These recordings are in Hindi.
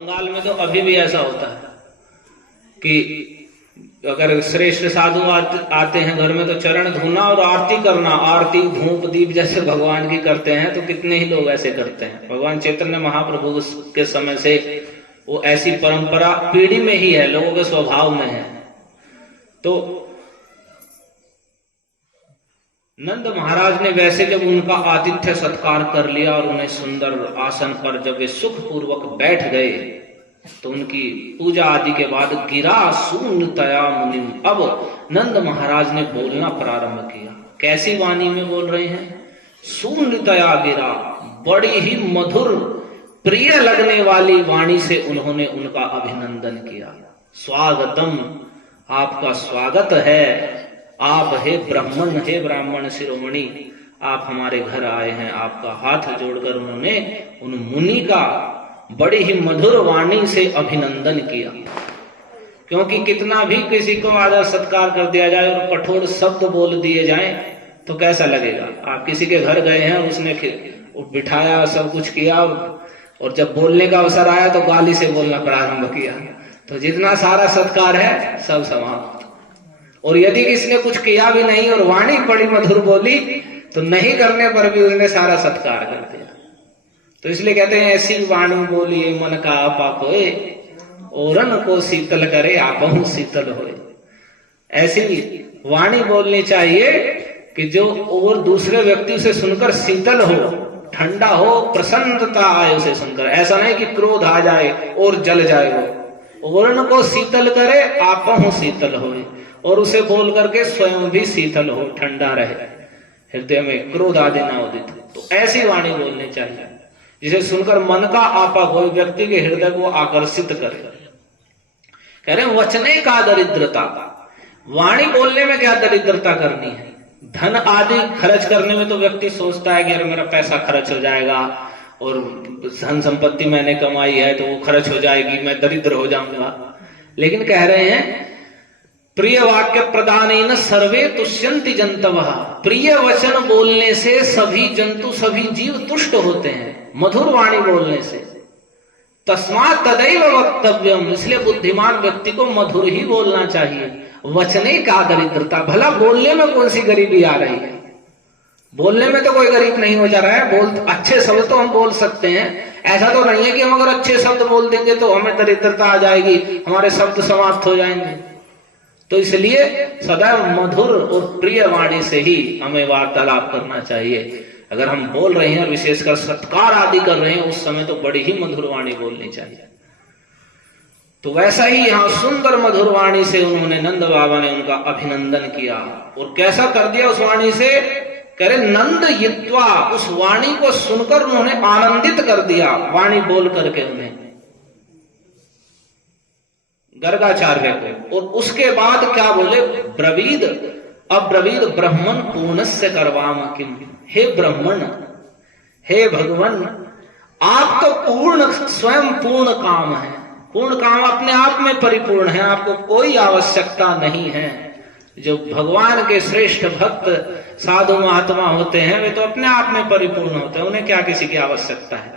बंगाल में तो अभी भी ऐसा होता है कि अगर श्रेष्ठ साधु आते हैं घर में तो चरण धोना और आरती करना, आरती धूप दीप जैसे भगवान की करते हैं। तो कितने ही लोग ऐसे करते हैं। भगवान चैतन्य महाप्रभु के समय से वो ऐसी परंपरा पीढ़ी में ही है, लोगों के स्वभाव में है। तो नंद महाराज ने वैसे जब उनका आतिथ्य सत्कार कर लिया और उन्हें सुंदर आसन पर जब वे सुख पूर्वक बैठ गए तो उनकी पूजा आदि के बाद गिरा सूनतया मुनिम। अब नंद महाराज ने बोलना प्रारंभ किया। कैसी वाणी में बोल रहे हैं? सूनतया गिरा, बड़ी ही मधुर प्रिय लगने वाली वाणी से उन्होंने उनका अभिनंदन किया। स्वागतम, आपका स्वागत है। आप हे ब्राह्मण, हे ब्राह्मण शिरोमणि, आप हमारे घर आए हैं। आपका हाथ जोड़कर उन्होंने उन मुनि का बड़ी ही मधुर वाणी से अभिनंदन किया। क्योंकि कितना भी किसी को आदर सत्कार कर दिया जाए और कठोर शब्द बोल दिए जाएं तो कैसा लगेगा? आप किसी के घर गए हैं, उसने बिठाया, सब कुछ किया और जब बोलने का अवसर आया तो गाली से बोलना प्रारंभ किया, तो जितना सारा सत्कार है सब समाप्त। और यदि किसने कुछ किया भी नहीं और वाणी बड़ी मधुर बोली तो नहीं करने पर भी उसने सारा सत्कार कर दिया। तो इसलिए कहते हैं ऐसी वाणी बोलिए मन का आपा कोय, औरन को शीतल करे आपहु शीतल होए। ऐसी वाणी बोलनी चाहिए कि जो और दूसरे व्यक्ति उसे सुनकर शीतल हो, ठंडा हो, प्रसन्नता आए उसे सुनकर। ऐसा नहीं कि क्रोध आ जाए और जल जाए वो। औरन को शीतल करे आपहु शीतल होए, और उसे बोल करके स्वयं भी शीतल हो, ठंडा रहे, हृदय में क्रोध आदि ना उदित हो। तो ऐसी वाणी बोलनी चाहिए जिसे सुनकर मन का आपा कोई व्यक्ति के हृदय को आकर्षित करे। कह रहे वचने का दरिद्रता, वाणी बोलने में क्या दरिद्रता करनी है? धन आदि खर्च करने में तो व्यक्ति सोचता है कि यार मेरा पैसा खर्च हो जाएगा और धन संपत्ति मैंने कमाई है तो वो खर्च हो जाएगी, मैं दरिद्र हो जाऊंगा। लेकिन कह रहे हैं प्रिय वाक्य प्रदानेन सर्वे तुष्यन्ति जंतवः। प्रिय वचन बोलने से सभी जंतु, सभी जीव तुष्ट होते हैं, मधुर वाणी बोलने से। तस्मात् तदैव वक्तव्यम, इसलिए बुद्धिमान व्यक्ति को मधुर ही बोलना चाहिए। वचने का दरिद्रता, भला बोलने में कौन सी गरीबी आ रही है? बोलने में तो कोई गरीब नहीं हो जा रहा है। अच्छे शब्द तो हम बोल सकते हैं। ऐसा तो नहीं है कि हम अगर अच्छे शब्द बोल देंगे तो हमें दरिद्रता आ जाएगी, हमारे शब्द समाप्त हो जाएंगे। तो इसलिए सदैव मधुर और प्रिय वाणी से ही हमें वार्तालाप करना चाहिए। अगर हम बोल रहे हैं और विशेषकर सत्कार आदि कर रहे हैं उस समय तो बड़ी ही मधुर वाणी बोलनी चाहिए। तो वैसा ही यहाँ सुंदर मधुर वाणी से उन्होंने, नंद बाबा ने उनका अभिनंदन किया। और कैसा कर दिया उस वाणी से? कह रहे नंद यित्वा, उस वाणी को सुनकर उन्होंने आनंदित कर दिया, वाणी बोल करके उन्हें गर्गाचार्य को। और उसके बाद क्या बोले? ब्रवीद, अब्रवीद ब्रह्मन पूर्णस्य करवाम किम। हे ब्रह्मण, हे भगवान, आप तो पूर्ण, स्वयं पूर्ण काम है। पूर्ण काम अपने आप में परिपूर्ण है, आपको कोई आवश्यकता नहीं है। जो भगवान के श्रेष्ठ भक्त साधु महात्मा होते हैं वे तो अपने आप में परिपूर्ण होते हैं, उन्हें क्या किसी की आवश्यकता है?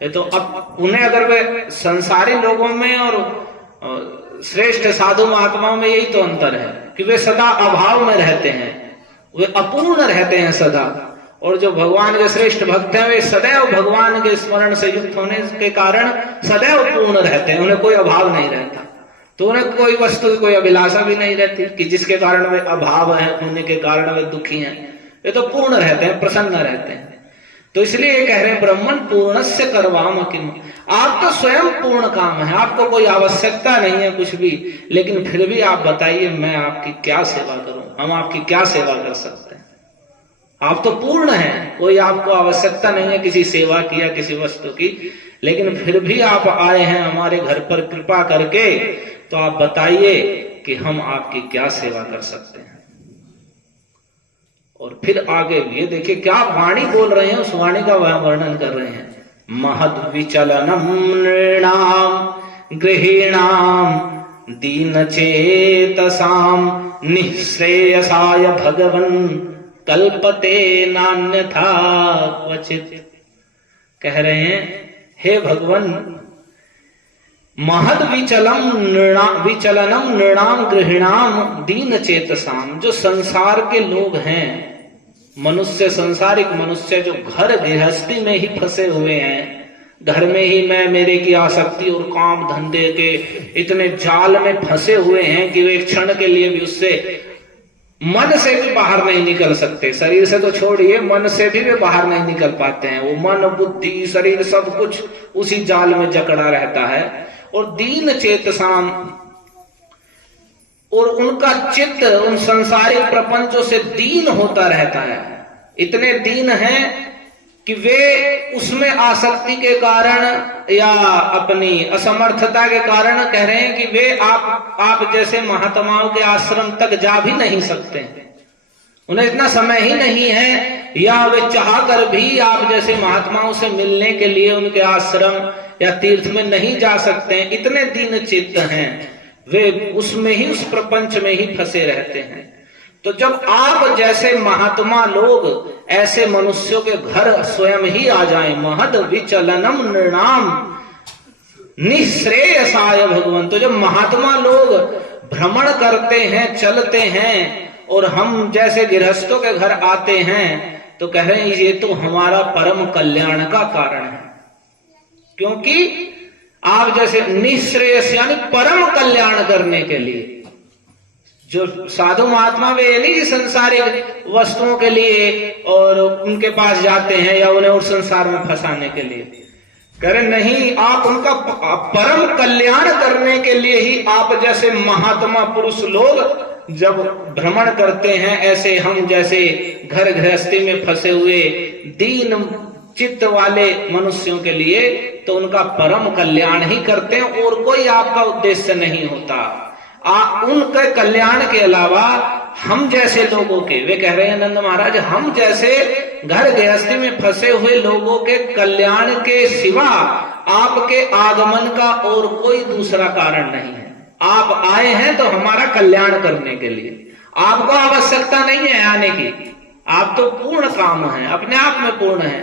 ये तो अब उन्हें अगर वे संसारी लोगों में और श्रेष्ठ साधु महात्माओं में यही तो अंतर है कि वे सदा अभाव में रहते हैं, वे अपूर्ण रहते हैं सदा। और जो भगवान के श्रेष्ठ भक्त हैं वे सदैव भगवान के स्मरण से युक्त होने के कारण सदैव पूर्ण रहते हैं, उन्हें कोई अभाव नहीं रहता। तो उन्हें कोई वस्तु की कोई अभिलाषा भी नहीं रहती कि जिसके कारण वे अभाव है, होने के कारण वे दुखी हैं। वे तो पूर्ण रहते हैं, प्रसन्न रहते हैं। तो इसलिए ये कह रहे हैं ब्रह्मन पूर्णस्य करवाम किम। आप तो स्वयं पूर्ण काम है, आपको कोई आवश्यकता नहीं है कुछ भी, लेकिन फिर भी आप बताइए मैं आपकी क्या सेवा करूं, हम आपकी क्या सेवा कर सकते हैं? आप तो पूर्ण हैं, कोई आपको आवश्यकता नहीं है किसी सेवा की या किसी वस्तु की, लेकिन फिर भी आप आए हैं हमारे घर पर कृपा करके, तो आप बताइए कि हम आपकी क्या सेवा कर सकते हैं। और फिर आगे ये देखिए क्या वाणी बोल रहे हैं, उस वाणी का वर्णन कर रहे हैं। महद विचलनम नृणाम गृहीणाम दीन चेतसाम निःश्रेयसाय भगवन् कल्पते नान्यथा क्वचित। कह रहे हैं हे भगवान, महद विचलनम नृणाम गृहिणाम दीन चेतसाम। जो संसार के लोग हैं, मनुष्य, संसारिक मनुष्य जो घर गृहस्थी में ही फंसे हुए हैं, घर में ही मैं मेरे की आसक्ति और काम धंधे के इतने जाल में फंसे हुए हैं कि वे एक क्षण के लिए भी उससे, मन से भी बाहर नहीं निकल सकते। शरीर से तो छोड़िए, मन से भी वे बाहर नहीं निकल पाते हैं। वो मन, बुद्धि, शरीर सब कुछ उसी जाल में जकड़ा रहता है। और दीन चेतसाम, और उनका चित्त उन संसारिक प्रपंचों से दीन होता रहता है। इतने दीन हैं कि वे उसमें आसक्ति के कारण या अपनी असमर्थता के कारण कह रहे हैं कि वे आप जैसे महात्माओं के आश्रम तक जा भी नहीं सकते। उन्हें इतना समय ही नहीं है, या वे चाह कर भी आप जैसे महात्माओं से मिलने के लिए उनके आश्रम या तीर्थ में नहीं जा सकते हैं। इतने दीन चित्त हैं वे, उसमें ही, उस प्रपंच में ही फंसे रहते हैं। तो जब आप जैसे महात्मा लोग ऐसे मनुष्यों के घर स्वयं ही आ जाएं, महद विचलनम नृणाम निःश्रेयसाय भगवान। तो जब महात्मा लोग भ्रमण करते हैं, चलते हैं, और हम जैसे गृहस्थों के घर आते हैं, तो कह रहे हैं ये तो हमारा परम कल्याण का कारण है। क्योंकि आप जैसे निःश्रेयस यानी परम कल्याण करने के लिए, जो साधु महात्मा वे नहीं कि संसारिक वस्तुओं के लिए और उनके पास जाते हैं या उन्हें उस संसार में फंसाने के लिए, कह रहे नहीं, आप उनका परम कल्याण करने के लिए ही आप जैसे महात्मा पुरुष लोग जब भ्रमण करते हैं, ऐसे हम जैसे घर गृहस्थी में फंसे हुए दीन चित्त वाले मनुष्यों के लिए तो उनका परम कल्याण ही करते हैं, और कोई आपका उद्देश्य नहीं होता। उनके कल्याण के अलावा हम जैसे लोगों के, वे कह रहे हैं नंद महाराज, हम जैसे घर गृहस्थी में फंसे हुए लोगों के कल्याण के सिवा आपके आगमन का और कोई दूसरा कारण नहीं है। आप आए हैं तो हमारा कल्याण करने के लिए, आपको आवश्यकता नहीं है आने की, आप तो पूर्ण काम है, अपने आप में पूर्ण है।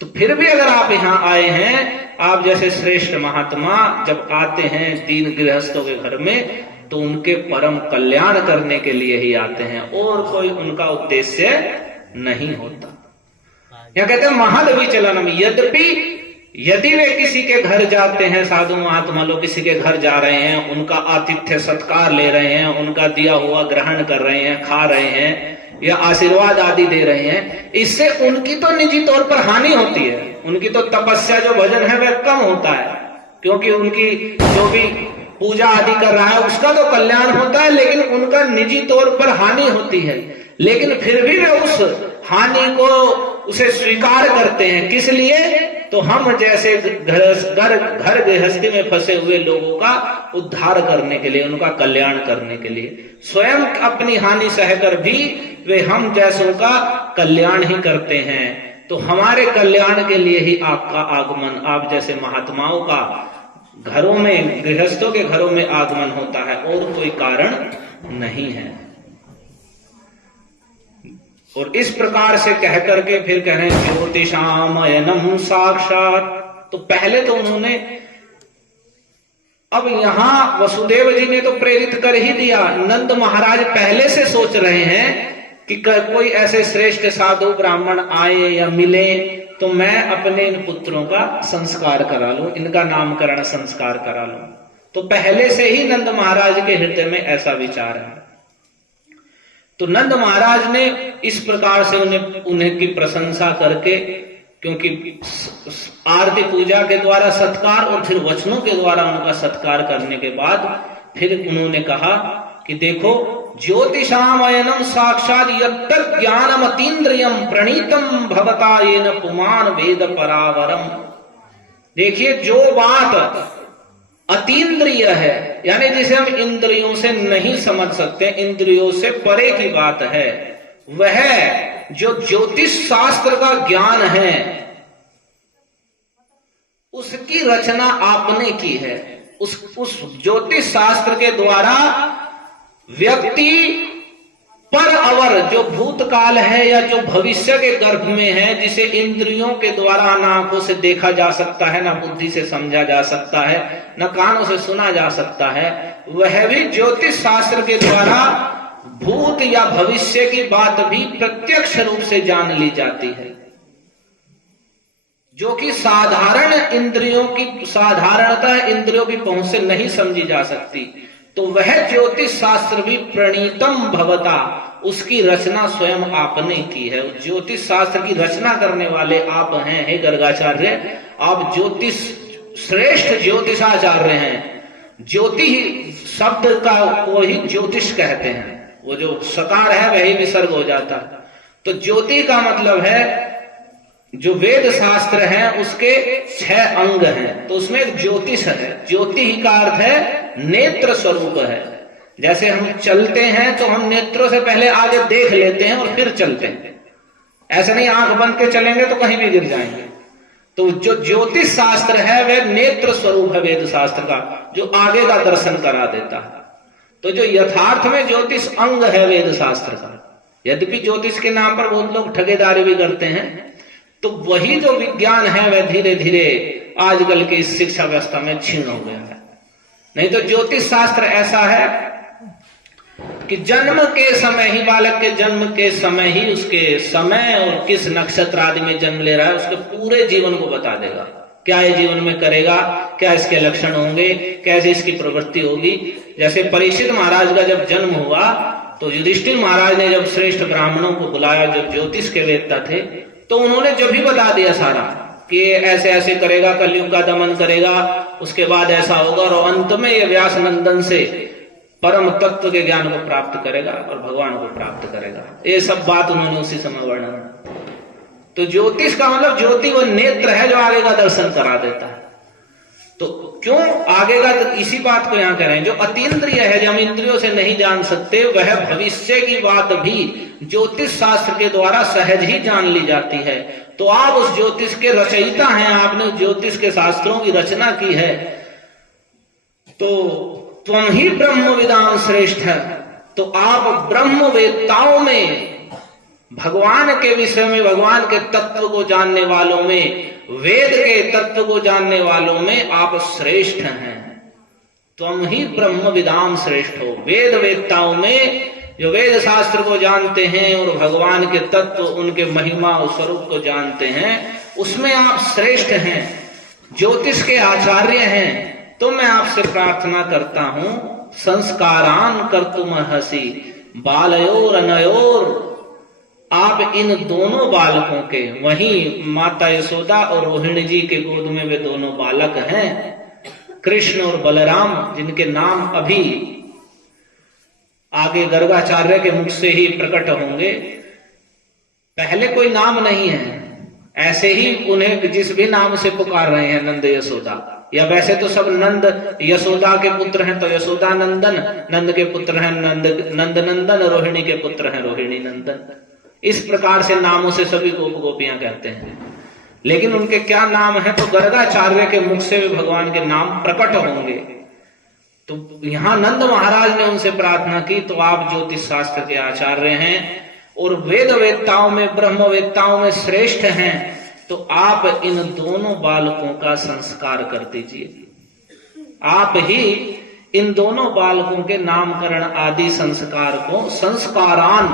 तो फिर भी अगर आप यहाँ आए हैं, आप जैसे श्रेष्ठ महात्मा जब आते हैं दीन गृहस्थों के घर में, तो उनके परम कल्याण करने के लिए ही आते हैं, और कोई उनका उद्देश्य नहीं होता। यहाँ कहते हैं महद विचलनम, यदि वे किसी के घर जाते हैं, साधु महात्मा लोग किसी के घर जा रहे हैं, उनका आतिथ्य सत्कार ले रहे हैं, उनका दिया हुआ ग्रहण कर रहे हैं, खा रहे हैं या आशीर्वाद आदि दे रहे हैं, इससे उनकी तो निजी तौर पर हानि होती है। उनकी तो तपस्या, जो भजन है वह कम होता है, क्योंकि उनकी जो भी पूजा आदि कर रहा है उसका तो कल्याण होता है, लेकिन उनका निजी तौर पर हानि होती है। लेकिन फिर भी वे उस हानि को उसे स्वीकार करते हैं। किस लिए? तो हम जैसे घर गृहस्थी में फंसे हुए लोगों का उद्धार करने के लिए, उनका कल्याण करने के लिए। स्वयं अपनी हानि सहकर भी वे हम जैसों का कल्याण ही करते हैं। तो हमारे कल्याण के लिए ही आपका आगमन, आप जैसे महात्माओं का घरों में, गृहस्थों के घरों में आगमन होता है, और कोई कारण नहीं है। और इस प्रकार से कह करके फिर कह रहे हैं ज्योतिषामयनम साक्षात। तो पहले तो उन्होंने, अब यहां वसुदेव जी ने तो प्रेरित कर ही दिया, नंद महाराज पहले से सोच रहे हैं कि कोई ऐसे श्रेष्ठ साधु ब्राह्मण आए या मिले तो मैं अपने इन पुत्रों का संस्कार करा लूं, इनका नामकरण संस्कार करा लूं। तो पहले से ही नंद महाराज के हृदय में ऐसा विचार है। तो नंद महाराज ने इस प्रकार से उन्हें की प्रशंसा करके, क्योंकि आरती पूजा के द्वारा सत्कार और फिर वचनों के द्वारा उनका सत्कार करने के बाद फिर उन्होंने कहा कि देखो, ज्योतिषामयनम साक्षात यत्तत् ज्ञानम अतीन्द्रियम प्रणीतम भवता येन पुमान वेद परावरम। देखिए, जो बात अतीन्द्रिय है, यानी जिसे हम इंद्रियों से नहीं समझ सकते, इंद्रियों से परे की बात है, वह जो ज्योतिष शास्त्र का ज्ञान है उसकी रचना आपने की है। उस ज्योतिष शास्त्र के द्वारा व्यक्ति पर अवर जो भूतकाल है या जो भविष्य के गर्भ में है, जिसे इंद्रियों के द्वारा न आंखों से देखा जा सकता है, न बुद्धि से समझा जा सकता है, न कानों से सुना जा सकता है, वह भी ज्योतिष शास्त्र के द्वारा भूत या भविष्य की बात भी प्रत्यक्ष रूप से जान ली जाती है, जो कि साधारणतः इंद्रियों की पहुंच से नहीं समझी जा सकती। तो वह ज्योतिष शास्त्र भी प्रणीतम भवता, उसकी रचना स्वयं आपने की है। ज्योतिष शास्त्र की रचना करने वाले आप हैं, हे गर्गाचार्य। आप ज्योतिष श्रेष्ठ ज्योतिषाचार्य हैं। ज्योति शब्द का को ही ज्योतिष कहते हैं, वो जो सकार है वही विसर्ग हो जाता है। तो ज्योति का मतलब है, जो वेद शास्त्र है उसके 6 अंग हैं, तो उसमें एक ज्योतिष है। ज्योति ही का अर्थ है नेत्र स्वरूप है। जैसे हम चलते हैं तो हम नेत्रों से पहले आगे देख लेते हैं और फिर चलते हैं, ऐसे नहीं आंख बंद के चलेंगे तो कहीं भी गिर जाएंगे। तो जो ज्योतिष शास्त्र है वह नेत्र स्वरूप है वेद शास्त्र का, जो आगे का दर्शन करा देता है। तो जो यथार्थ में ज्योतिष अंग है वेद शास्त्र का, यद्यपि ज्योतिष के नाम पर बहुत लोग ठगेदारी भी करते हैं, तो वही जो विज्ञान है वह धीरे धीरे आजकल के इस शिक्षा व्यवस्था में क्षीण हो गया है। नहीं तो ज्योतिष शास्त्र ऐसा है कि जन्म के समय ही, बालक के जन्म के समय ही उसके समय और किस नक्षत्र आदि में जन्म ले रहा है उसके पूरे जीवन को बता देगा। क्या ये जीवन में करेगा, क्या इसके लक्षण होंगे, कैसे इसकी प्रवृत्ति होगी। जैसे परीक्षित महाराज का जब जन्म हुआ तो युधिष्ठिर महाराज ने जब श्रेष्ठ ब्राह्मणों को बुलाया, जो ज्योतिष के वेदता थे, तो उन्होंने जो भी बता दिया सारा कि ऐसे ऐसे करेगा, कलयुग का दमन करेगा, उसके बाद ऐसा होगा, और अंत में ये व्यास नंदन से परम तत्व के ज्ञान को प्राप्त करेगा और भगवान को प्राप्त करेगा। ये सब बात उन्होंने उसी समय वर्णन। तो ज्योतिष का मतलब ज्योति वो नेत्र है जो आगे का दर्शन करा देता है। तो क्यों आगे का, तो इसी बात को यहां कह रहे हैं, जो अतीन्द्रिय है, जो हम इंद्रियों से नहीं जान सकते, वह भविष्य की बात भी ज्योतिष शास्त्र के द्वारा सहज ही जान ली जाती है। तो आप उस ज्योतिष के रचयिता हैं, आपने उस ज्योतिष के शास्त्रों की रचना की है। तो तुम ही ब्रह्मविदाम श्रेष्ठ है। तो आप ब्रह्मवेत्ताओं में, भगवान के विषय में, भगवान के तत्व को जानने वालों में, वेद के तत्व को जानने वालों में आप श्रेष्ठ हैं। तुम ही ब्रह्मविदाम श्रेष्ठ हो। वेद वेत्ताओं में, जो वेद शास्त्र को जानते हैं और भगवान के तत्व, उनके महिमा और स्वरूप को जानते हैं, उसमें आप श्रेष्ठ हैं, ज्योतिष के आचार्य हैं। तो मैं आपसे प्रार्थना करता हूं, संस्कारान कर्तुमर्हसि बालयोर अनयोर, आप इन दोनों बालकों के, वहीं माता यशोदा और रोहिणी जी के गोद में वे दोनों बालक हैं, कृष्ण और बलराम, जिनके नाम अभी आगे गर्गाचार्य के मुख से ही प्रकट होंगे। पहले कोई नाम नहीं है, ऐसे ही उन्हें जिस भी नाम से पुकार रहे हैं, नंद यशोदा, या वैसे तो सब नंद यशोदा के पुत्र हैं तो यशोदा नंदन, नंद के पुत्र हैं नंद नंदन, रोहिणी के पुत्र हैं रोहिणी नंदन। इस प्रकार से नामों से सभी गोप गोपियां कहते हैं, लेकिन उनके क्या नाम है तो गर्गाचार्य के मुख से भी भगवान के नाम प्रकट होंगे। तो यहां नंद महाराज ने उनसे प्रार्थना की, तो आप ज्योतिष शास्त्र के आचार्य हैं और वेद वेत्ताओं में, ब्रह्म वेत्ताओं में श्रेष्ठ हैं, तो आप इन दोनों बालकों का संस्कार कर दीजिए। आप ही इन दोनों बालकों के नामकरण आदि संस्कार को, संस्कारान,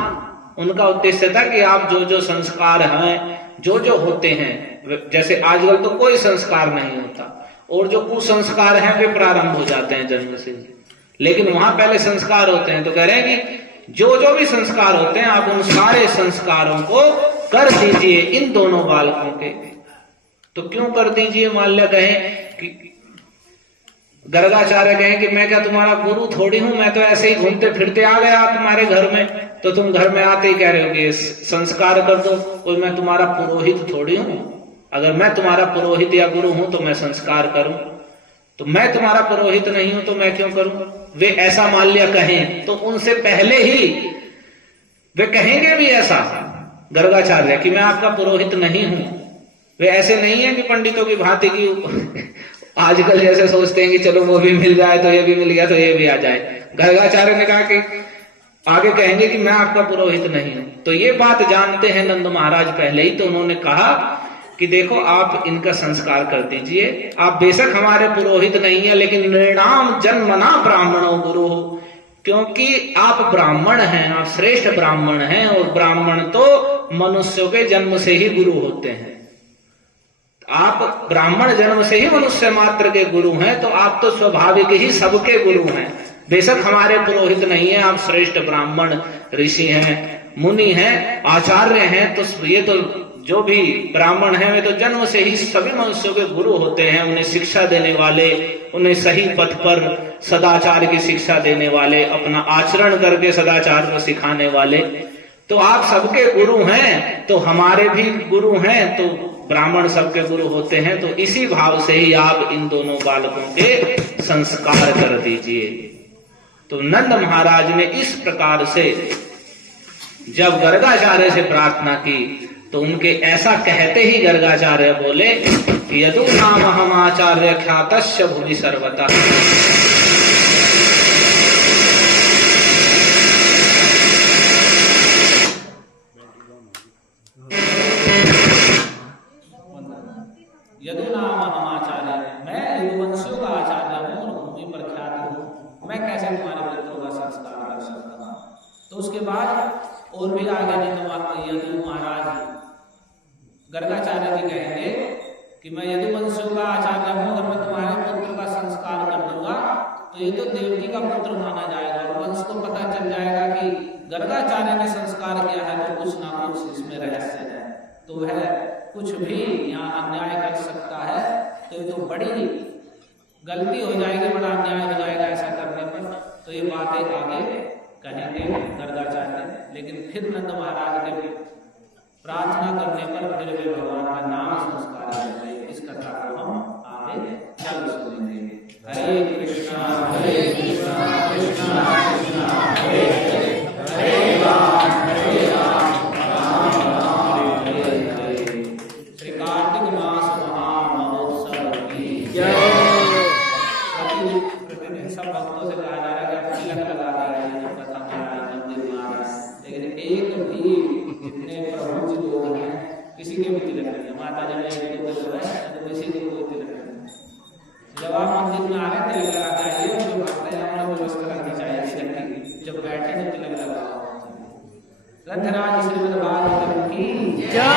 उनका उद्देश्य था कि आप जो जो संस्कार हैं, जो जो होते हैं, जैसे आजकल तो कोई संस्कार नहीं होता और जो कुसंस्कार हैं वे प्रारंभ हो जाते हैं जन्म से, लेकिन वहां पहले संस्कार होते हैं। तो कह रहे हैं कि जो जो भी संस्कार होते हैं आप उन सारे संस्कारों को कर दीजिए इन दोनों बालकों के। तो क्यों कर दीजिए? माल्य कहें कि गर्गाचार्य कहें कि मैं क्या तुम्हारा गुरु थोड़ी हूं, मैं तो ऐसे ही घूमते फिरते आ गया तुम्हारे घर में, तो तुम घर में आते ही कह रहे हो कि संस्कार कर दो। कोई मैं तुम्हारा पुरोहित थोड़ी हूं, अगर मैं तुम्हारा पुरोहित या गुरु हूं तो मैं संस्कार करूं, तो मैं तुम्हारा पुरोहित नहीं हूं तो मैं क्यों करूं? वे ऐसा माल्य कहें तो उनसे पहले ही वे कहेंगे भी ऐसा गर्गाचार्य कि मैं आपका पुरोहित नहीं हूं। वे ऐसे नहीं है कि पंडितों की भांति की आजकल जैसे सोचते हैं कि चलो वो भी मिल जाए तो ये भी मिल गया तो ये भी आ जाए। गर्गाचार्य ने कहा कि आगे कहेंगे कि मैं आपका पुरोहित नहीं हूं। तो ये बात जानते हैं नंद महाराज पहले ही, तो उन्होंने कहा कि देखो आप इनका संस्कार कर दीजिए, आप बेशक हमारे पुरोहित नहीं है, लेकिन निर्णाम जन्मना ब्राह्मणो गुरु हो, क्योंकि आप ब्राह्मण हैं, आप श्रेष्ठ ब्राह्मण हैं, और ब्राह्मण तो मनुष्यों के जन्म से ही गुरु होते हैं। आप ब्राह्मण जन्म से ही मनुष्य मात्र के गुरु हैं, तो आप तो स्वाभाविक ही सबके गुरु हैं। बेशक हमारे पुरोहित नहीं है, आप श्रेष्ठ ब्राह्मण ऋषि हैं, मुनि हैं, आचार्य हैं, तो ये तो जो भी ब्राह्मण हैं वे तो जन्म से ही सभी मनुष्यों के गुरु होते हैं, उन्हें शिक्षा देने वाले, उन्हें सही पथ पर सदाचार की शिक्षा देने वाले, अपना आचरण करके सदाचार को सिखाने वाले। तो आप सबके गुरु हैं, तो हमारे भी गुरु हैं, तो ब्राह्मण सबके गुरु होते हैं, तो इसी भाव से ही आप इन दोनों बालकों के संस्कार कर दीजिए। तो नंद महाराज ने इस प्रकार से जब गर्गाचार्य से प्रार्थना की, तो उनके ऐसा कहते ही गर्गाचार्य बोले कि यदु नाम हम आचार्य ख्यातस्य भुवि सर्वतः। यदु नाम हम आचार्य, मैं यदुवंशियों का आचार्य हूं और भूमि पर ख्यात हूं, मैं कैसे तुम्हारे पुत्रों का संस्कार कर सकता हूं। तो उसके बाद और भी आगे यदु महाराज गर्गाचार्य जी कहेंगे कि मैं यदुवंशियों का आचार्य हूं, अगर मैं तुम्हारे पुत्र का संस्कार कर दूंगा तो ये तो देवकी का पुत्र माना जाएगा, और वंश को पता चल जाएगा कि गर्गाचार्य ने संस्कार किया है, तो कुछ ना कुछ इसमें रहस्य है, तो वह कुछ भी यहाँ अन्याय कर सकता है। तो ये तो बड़ी गलती हो जाएगी, बड़ा अन्याय हो जाएगा ऐसा करने पर। तो ये बातें आगे कहेंगे गर्गाचार्य, लेकिन फिर नंद महाराज के प्रार्थना करने पर फिर वे भगवान का नाम संस्कार करेंगे। इस कथा को हम आगे चल सुनेंगे। हरे कृष्णा कृष्णा कृष्णा हरे हरे, हरे राम राम राम हरे हरे। श्री कार्तिक मास महामहोत्सव की जय। प्रतिदिन सब भक्तों से कहा जा रहा है कि तिलक लगा रहे हैं कथा महाराज मंदिर महाराज, लेकिन एक भी जितने प्रभु जी लोग हैं किसी के भी तिलक नहीं है। माता जी ने एक दो है तो किसी के कोई तिलक नहीं। जब आप मंदिर में आ रहे तिलक लगा चाहिए, जो भक्त है हमें व्यवस्था करनी चाहिए तिलक की, जब बैठे तो तिलक लगाओ। रंगराज श्रीमद् भागवत की जय।